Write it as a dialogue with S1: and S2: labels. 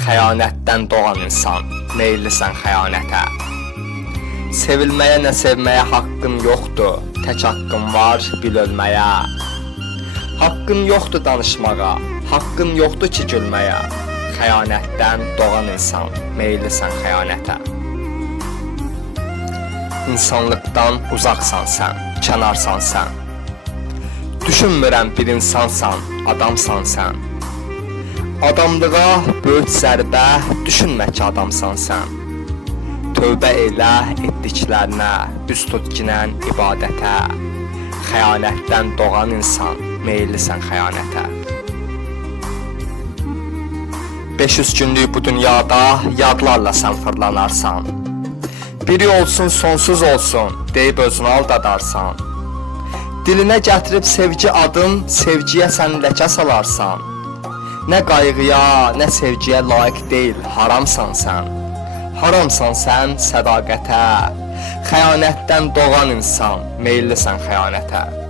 S1: Xəyanətdən doğan insan, meyillisən xəyanətə. Sevilməyə nə sevməyə haqqın yoxdur, tək haqqın var bil ölməyə. Haqqın yoxdur danışmağa, haqqın yoxdur ki gülməyə. Xəyanətdən doğan insan, meyillisən xəyanətə. İnsanlıqdan uzaqsan sən, kənarsan sən. Düşünmürəm bir insansan, adamsan sən. Adamlığa böyük zərbə, düşünmə ki adamsan sən. Tövbə elə etdiklərinə, üz tut ginən ibadətə. Xəyanətdən doğan insan, meyillisən xəyanətə. 500 günlük bu dünyada yadlarla sən fırlanarsan. Biri olsun sonsuz olsun deyib özünü aldadarsan. Dilinə gətirib sevgi adın, sevgiyə sən ləkə salarsan. Nə qayğıya, nə sevgiyə layiq deyil, haramsan sən. Haramsan sən sədaqətə. Xəyanətdən doğan insan, meyillisən xəyanətə.